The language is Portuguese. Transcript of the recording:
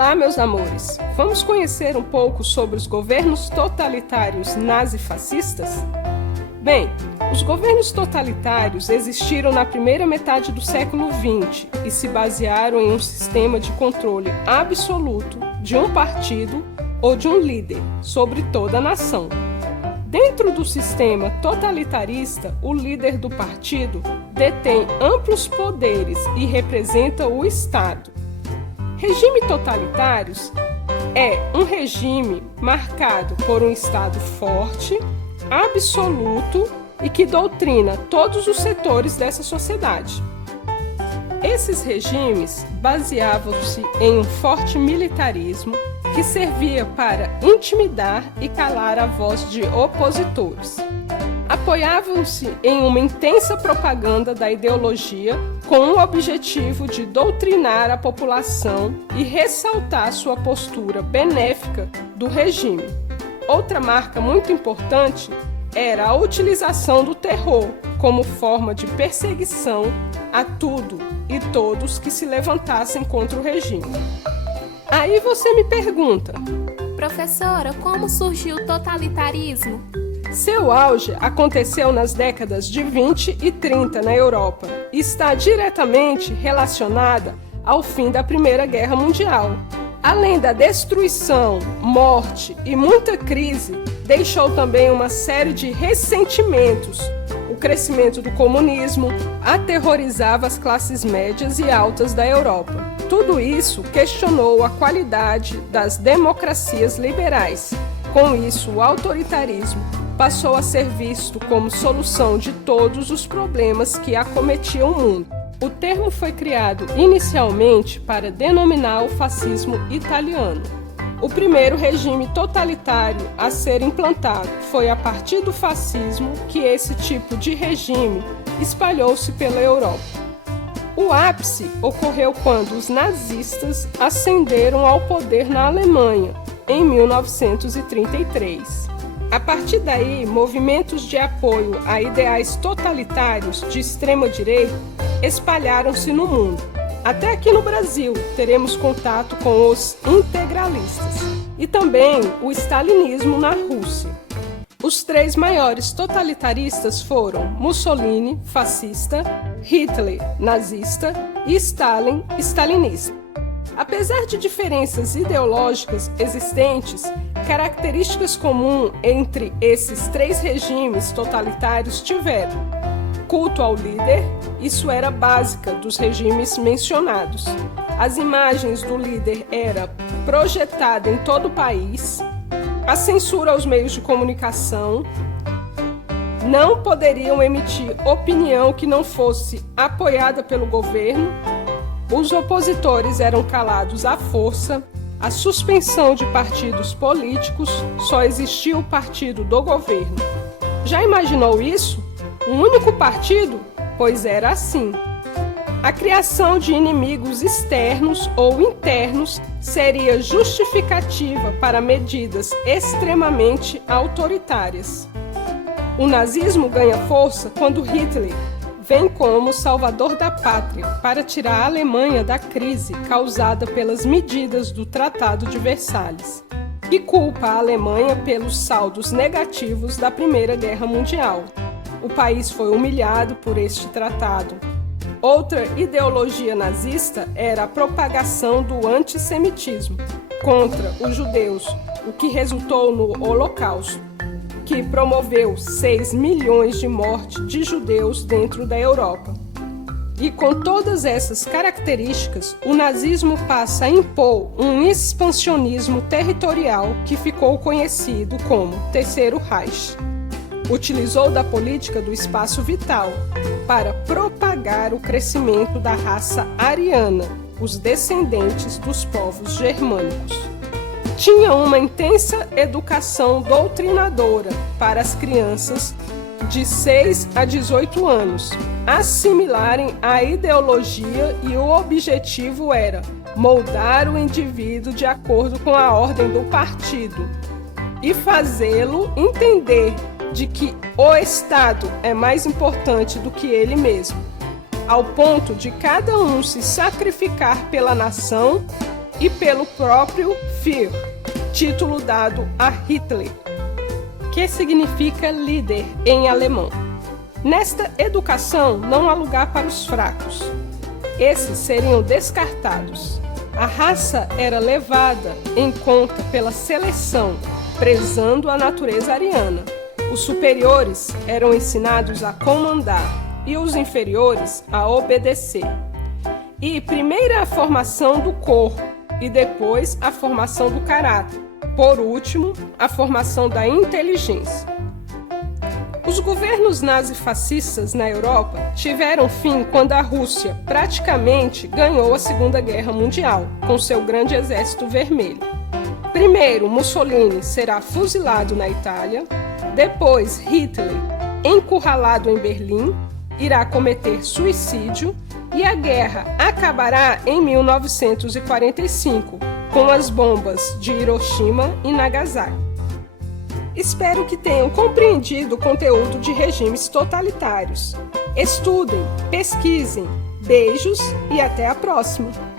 Olá, meus amores! Vamos conhecer um pouco sobre os governos totalitários nazifascistas? Bem, os governos totalitários existiram na primeira metade do século XX e se basearam em um sistema de controle absoluto de um partido ou de um líder sobre toda a nação. Dentro do sistema totalitarista, o líder do partido detém amplos poderes e representa o Estado. Regime totalitários é um regime marcado por um Estado forte, absoluto e que doutrina todos os setores dessa sociedade. Esses regimes baseavam-se em um forte militarismo que servia para intimidar e calar a voz de opositores. Apoiavam-se em uma intensa propaganda da ideologia com o objetivo de doutrinar a população e ressaltar sua postura benéfica do regime. Outra marca muito importante era a utilização do terror como forma de perseguição a tudo e todos que se levantassem contra o regime. Aí você me pergunta: professora, como surgiu o totalitarismo? Seu auge aconteceu nas décadas de 20 e 30 na Europa e está diretamente relacionada ao fim da Primeira Guerra Mundial. Além da destruição, morte e muita crise, deixou também uma série de ressentimentos. O crescimento do comunismo aterrorizava as classes médias e altas da Europa. Tudo isso questionou a qualidade das democracias liberais. Com isso, o autoritarismo passou a ser visto como solução de todos os problemas que acometiam o mundo. O termo foi criado inicialmente para denominar o fascismo italiano. O primeiro regime totalitário a ser implantado foi a partir do fascismo que esse tipo de regime espalhou-se pela Europa. O ápice ocorreu quando os nazistas ascenderam ao poder na Alemanha, em 1933. A partir daí, movimentos de apoio a ideais totalitários de extrema-direita espalharam-se no mundo. Até aqui no Brasil, teremos contato com os integralistas e também o stalinismo na Rússia. Os três maiores totalitaristas foram Mussolini, fascista, Hitler, nazista e Stalin, stalinista. Apesar de diferenças ideológicas existentes, características comuns entre esses três regimes totalitários tiveram: culto ao líder, isso era básica dos regimes mencionados. As imagens do líder eram projetadas em todo o país, a censura aos meios de comunicação, não poderiam emitir opinião que não fosse apoiada pelo governo, os opositores eram calados à força, a suspensão de partidos políticos, só existia o partido do governo. Já imaginou isso? Um único partido? Pois era assim. A criação de inimigos externos ou internos seria justificativa para medidas extremamente autoritárias. O nazismo ganha força quando Hitler vem como salvador da pátria para tirar a Alemanha da crise causada pelas medidas do Tratado de Versalhes e culpa a Alemanha pelos saldos negativos da Primeira Guerra Mundial. O país foi humilhado por este tratado. Outra ideologia nazista era a propagação do antissemitismo contra os judeus, o que resultou no Holocausto, que promoveu 6 milhões de mortes de judeus dentro da Europa. E com todas essas características, o nazismo passa a impor um expansionismo territorial que ficou conhecido como Terceiro Reich. Utilizou da política do espaço vital para propagar o crescimento da raça ariana, os descendentes dos povos germânicos. Tinha uma intensa educação doutrinadora para as crianças de 6 a 18 anos assimilarem a ideologia e o objetivo era moldar o indivíduo de acordo com a ordem do partido e fazê-lo entender de que o Estado é mais importante do que ele mesmo, ao ponto de cada um se sacrificar pela nação e pelo próprio Führer, título dado a Hitler, que significa líder em alemão. Nesta educação não há lugar para os fracos. Esses seriam descartados. A raça era levada em conta pela seleção, prezando a natureza ariana. Os superiores eram ensinados a comandar e os inferiores a obedecer. E primeiro a formação do corpo e depois a formação do caráter. Por último, a formação da inteligência. Os governos nazifascistas na Europa tiveram fim quando a Rússia praticamente ganhou a Segunda Guerra Mundial, com seu grande exército vermelho. Primeiro, Mussolini será fuzilado na Itália, depois Hitler, encurralado em Berlim, irá cometer suicídio e a guerra acabará em 1945, com as bombas de Hiroshima e Nagasaki. Espero que tenham compreendido o conteúdo de regimes totalitários. Estudem, pesquisem. Beijos e até a próxima!